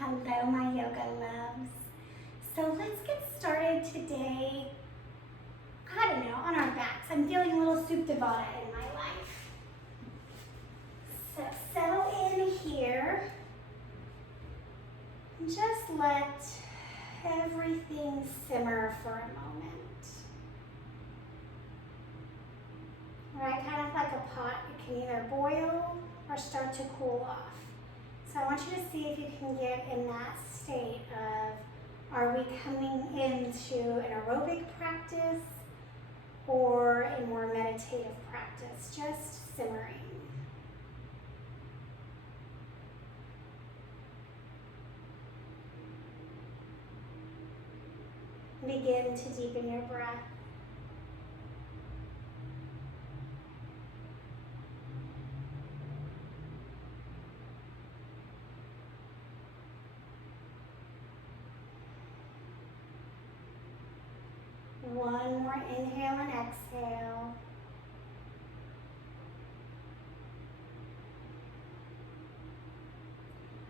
Hello, my yoga loves. So let's get started today, I don't know, on our backs. I'm feeling a little soup de vada in my life. So settle in here. And just let everything simmer for a moment. Right, kind of like a pot, it can either boil or start to cool off. So I want you to see if you can get in that state of, are we coming into an aerobic practice or a more meditative practice, just simmering. Begin to deepen your breath. One more inhale and exhale.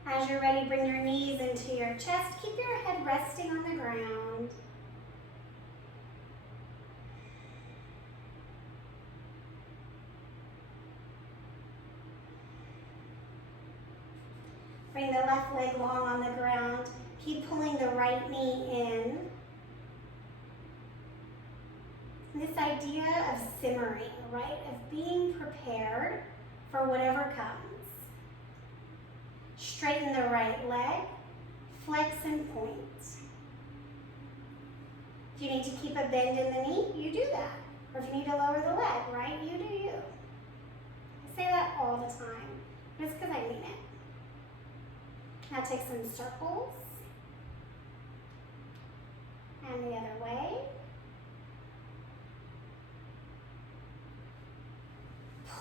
As you're ready, bring your knees into your chest. Keep your head resting on the ground. Bring the left leg long on the ground. Keep pulling the right knee in. This idea of simmering, right? Of being prepared for whatever comes. Straighten the right leg, flex and point. If you need to keep a bend in the knee, you do that. Or if you need to lower the leg, right? You do you. I say that all the time, but it's because I mean it. Now take some circles. And the other way.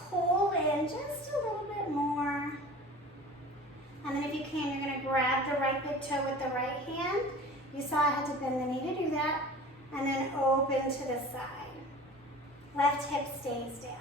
Pull in just a little bit more. And then if you can, you're going to grab the right big toe with the right hand. You saw I had to bend the knee to do that. And then open to the side. Left hip stays down.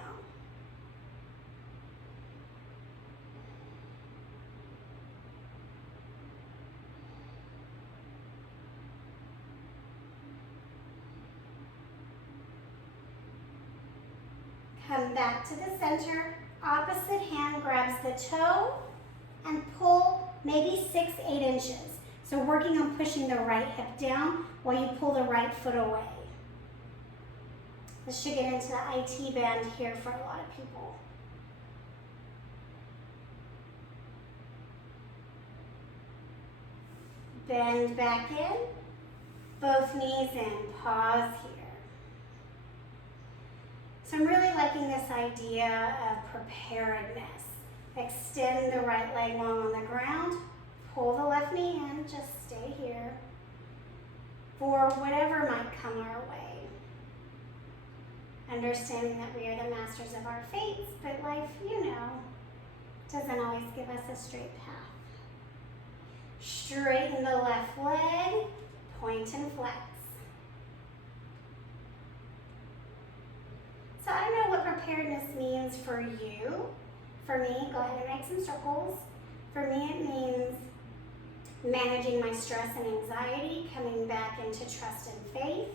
Come back to the center. Opposite hand grabs the toe and pull maybe 6-8 inches. So working on pushing the right hip down while you pull the right foot away. This should get into the IT band here for a lot of people. Bend back in, both knees in, pause here. So I'm really liking this idea of preparedness. Extend the right leg long on the ground, pull the left knee in, just stay here for whatever might come our way. Understanding that we are the masters of our fates, but life, you know, doesn't always give us a straight path. Straighten the left leg, point and flex. So I don't know what preparedness means for you. For me, go ahead and make some circles. For me, it means managing my stress and anxiety, coming back into trust and faith.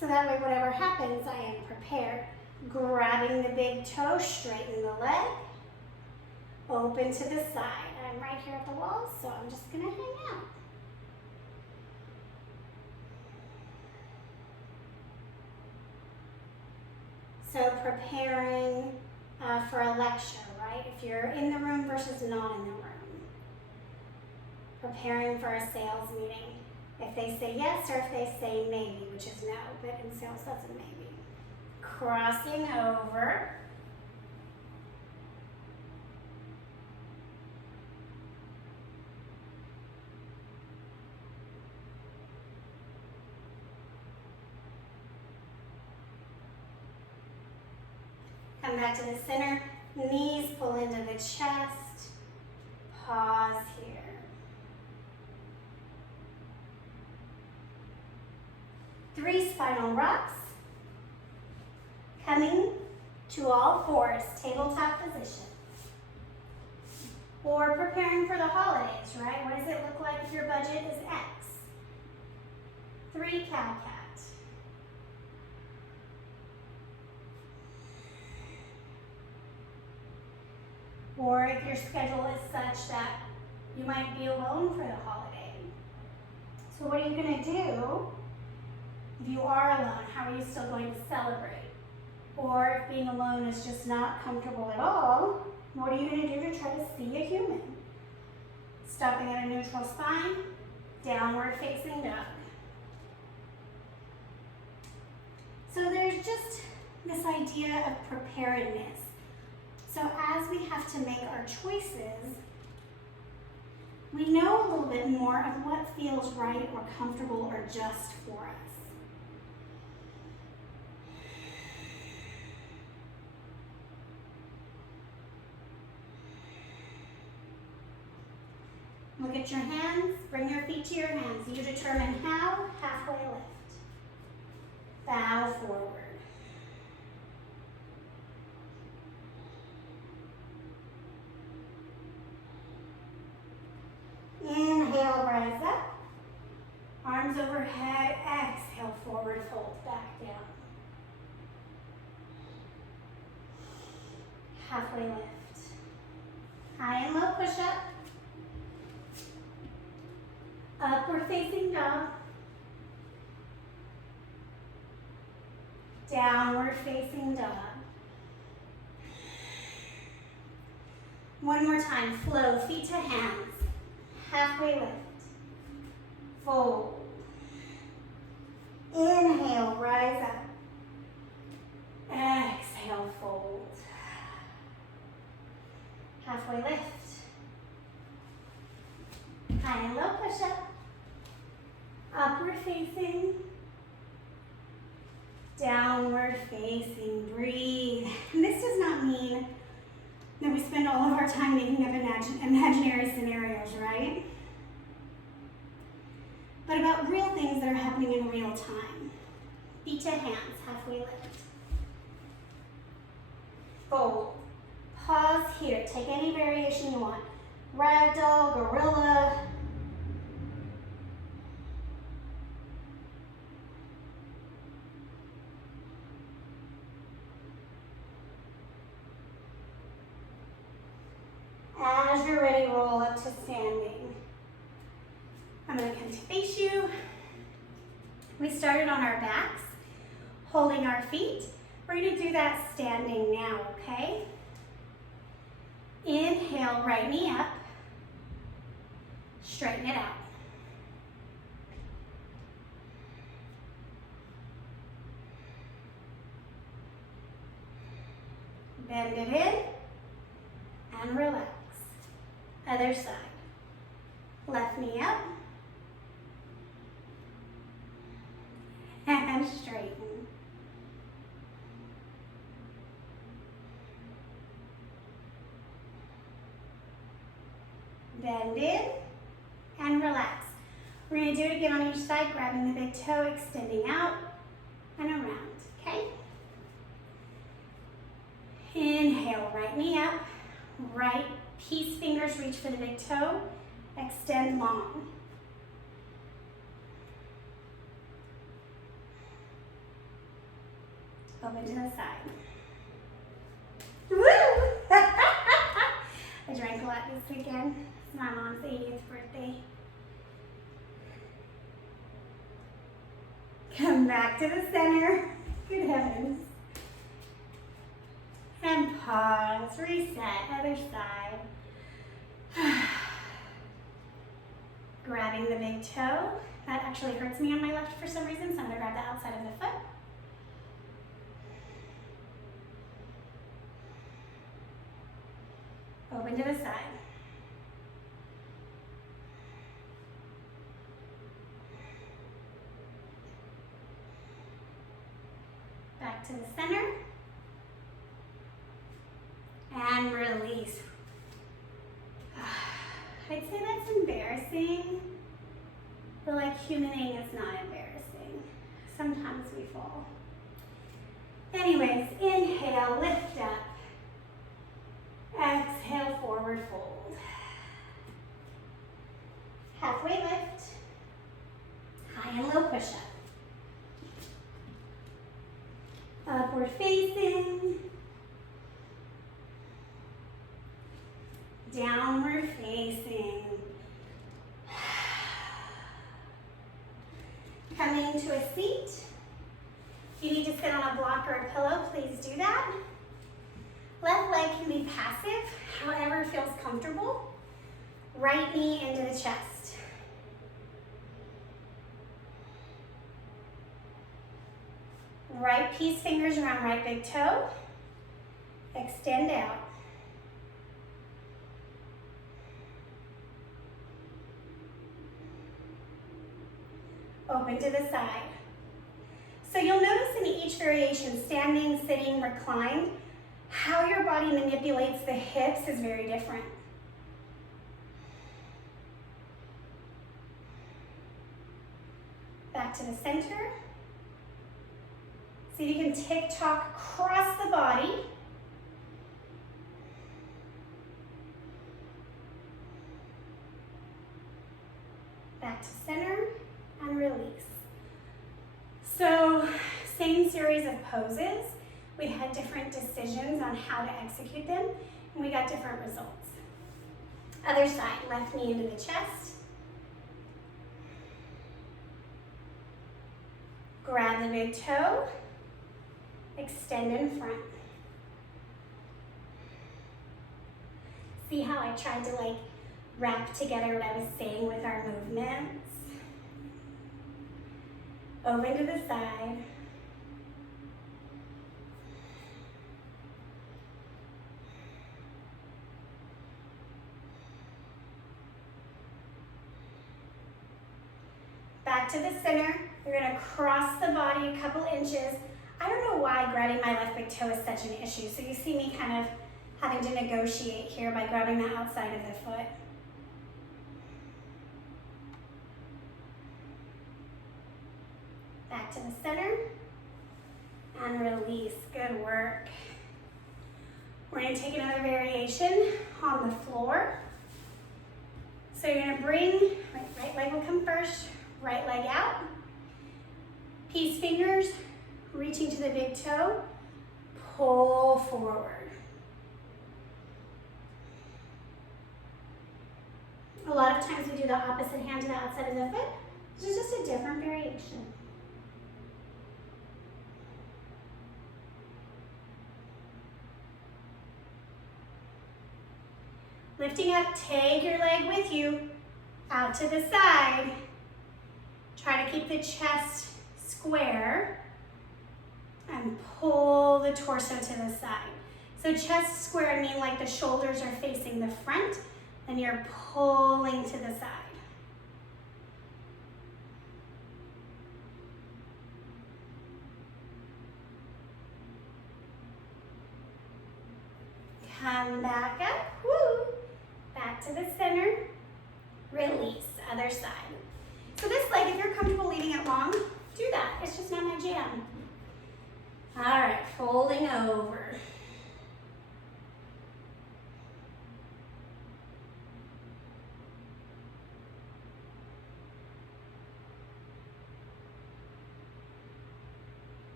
So that way, whatever happens, I am prepared. Grabbing the big toe, straighten the leg, open to the side. I'm right here at the wall, so I'm just gonna hang out. So preparing for a lecture, right? If you're in the room versus not in the room. Preparing for a sales meeting. If they say yes or if they say maybe, which is no, but in sales that's a maybe. Crossing over. Come back to the center, knees pull into the chest, pause here. Three spinal rocks, coming to all fours, tabletop position. Or preparing for the holidays, right? What does it look like if your budget is X? 3 cow-cat. Or if your schedule is such that you might be alone for the holiday. So what are you going to do if you are alone? How are you still going to celebrate? Or if being alone is just not comfortable at all, what are you going to do to try to see a human? Stopping at a neutral spine, downward facing dog. So there's just this idea of preparedness. So as we have to make our choices, we know a little bit more of what feels right or comfortable or just for us. Look at your hands, bring your feet to your hands. You determine how, halfway lift. Bow forward. Inhale, rise up. Arms overhead, exhale, forward fold, back down. Halfway lift. High and low push up. Upward facing dog. Downward facing dog. One more time, flow, feet to hands. Halfway lift. Fold. Inhale, rise up. Exhale, fold. Halfway lift. High and low push up. Upward facing. Downward facing, breathe. And this does not mean that we spend all of our time making up imaginary scenarios, right? But about real things that are happening in real time. Feet to hands, halfway lift. Fold. Pause here. Take any variation you want. Ragdoll, gorilla. As you're ready, roll up to standing. I'm going to come to face you. We started on our backs, holding our feet. We're going to do that standing now, okay? Inhale, right knee up. Straighten it out. Bend it in and relax. Other side. Left knee up. And straighten. Bend in and relax. We're going to do it again on each side, grabbing the big toe, extending out and around, okay? Inhale, right knee up, right peace fingers reach for the big toe, extend long. Open to the side. Woo! I drank a lot this weekend. It's my mom's 80th birthday. Come back to the center. Good heavens. And pause, reset, other side. Grabbing the big toe. That actually hurts me on my left for some reason, so I'm gonna grab the outside of the foot. Open to the side. Back to the center. And release. I'd say that's embarrassing, but like humaning is not embarrassing. Sometimes we fall. Anyways, inhale, lift up. Exhale, forward fold. halfway lift, high and low push-up. Upward facing, downward facing. Coming to a seat. If you need to sit on a block or a pillow, please do that. Left leg can be passive, however feels comfortable. Right knee into the chest. Right peace fingers around right big toe. Extend out. Open to the side. So you'll notice in each variation, standing, sitting, reclined, how your body manipulates the hips is very different. Back to the center. See if you can tick-tock across the body. Back to center and release. So, same series of poses. We had different decisions on how to execute them, and we got different results. Other side, left knee into the chest. Grab the big toe. Extend in front. See how I tried to wrap together what I was saying with our movements? Open to the side. Back to the center. You're going to cross the body a couple inches. I don't know why grabbing my left big toe is such an issue. So you see me kind of having to negotiate here by grabbing the outside of the foot. Back to the center and release. Good work. We're going to take another variation on the floor. So you're going to bring, right leg will come first, right leg out. Peace fingers, reaching to the big toe, pull forward. A lot of times we do the opposite hand to the outside of the foot. This is just a different variation. Lifting up, take your leg with you, out to the side. Try to keep the chest square and pull the torso to the side. So chest square means like the shoulders are facing the front and you're pulling to the side. Come back up, woo. Back to the center, release, other side. So this leg, if you're comfortable leaving it long, do that. It's just not my jam. All right, folding over.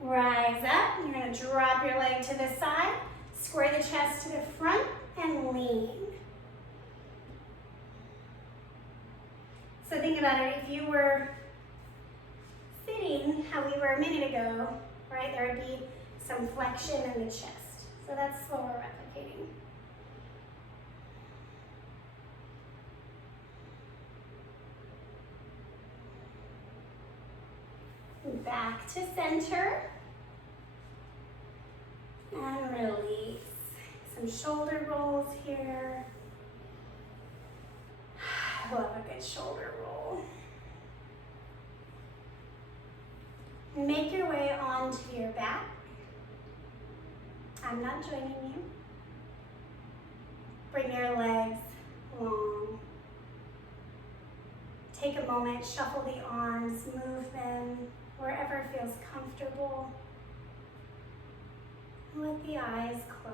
Rise up, you're gonna drop your leg to the side, square the chest to the front, and lean. So think about it, if you were sitting how we were a minute ago, right, there would be some flexion in the chest. So that's what we're replicating. Back to center. And release. Some shoulder rolls here. Love a good shoulder roll. Make your way onto your back. I'm not joining you. Bring your legs long. Take a moment, shuffle the arms, move them wherever feels comfortable. Let the eyes close.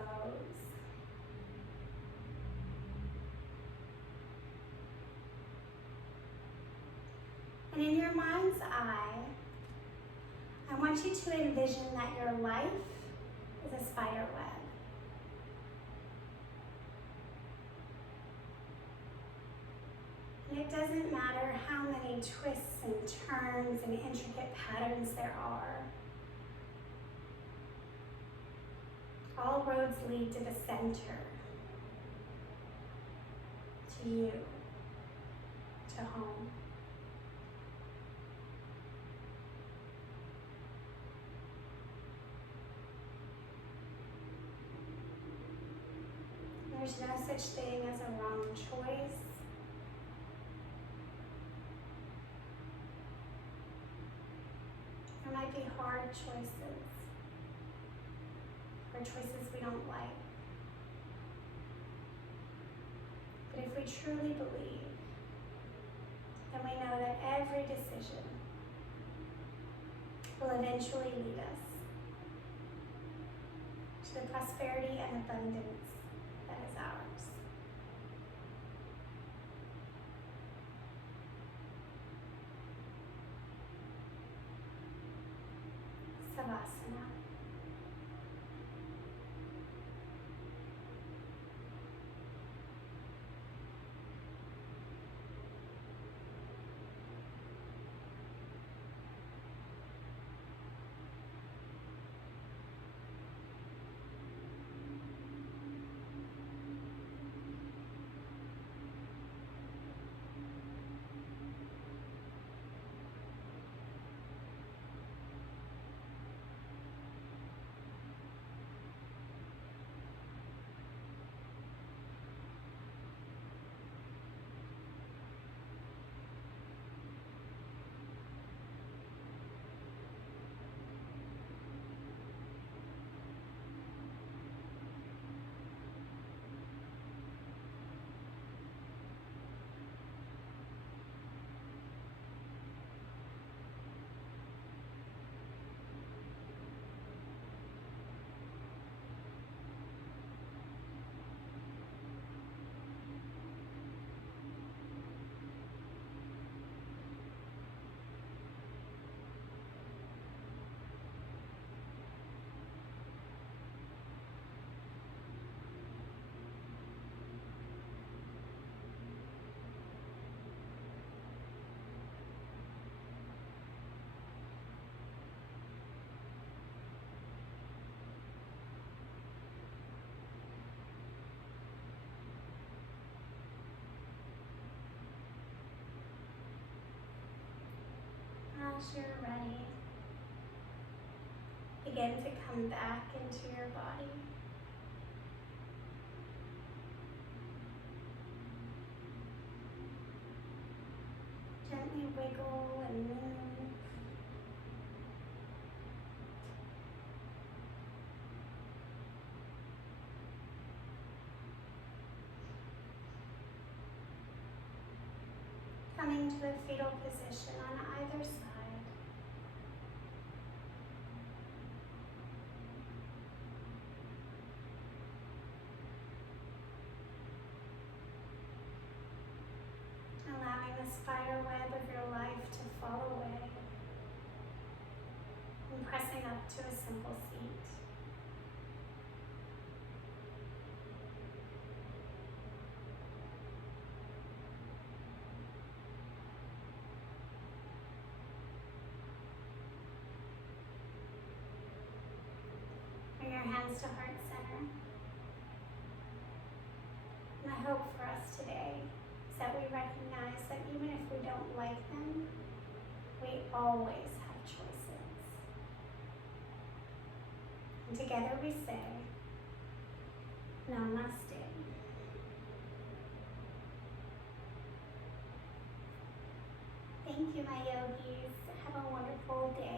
And in your mind's eye, I want you to envision that your life is a spider web. And it doesn't matter how many twists and turns and intricate patterns there are. All roads lead to the center, to you, to home. There's no such thing as a wrong choice. There might be hard choices, or choices we don't like. But if we truly believe, then we know that every decision will eventually lead us to the prosperity and abundance that is ours. Savasana. As you're ready, begin to come back into your body. Gently wiggle and move. Coming to a fetal position on either side. Allowing the spider web of your life to fall away and pressing up to a simple seat. Bring your hands to heart center. And I hope for us today is that we recognize that even if we don't like them, we always have choices. And together we say, Namaste. Thank you, my yogis. Have a wonderful day.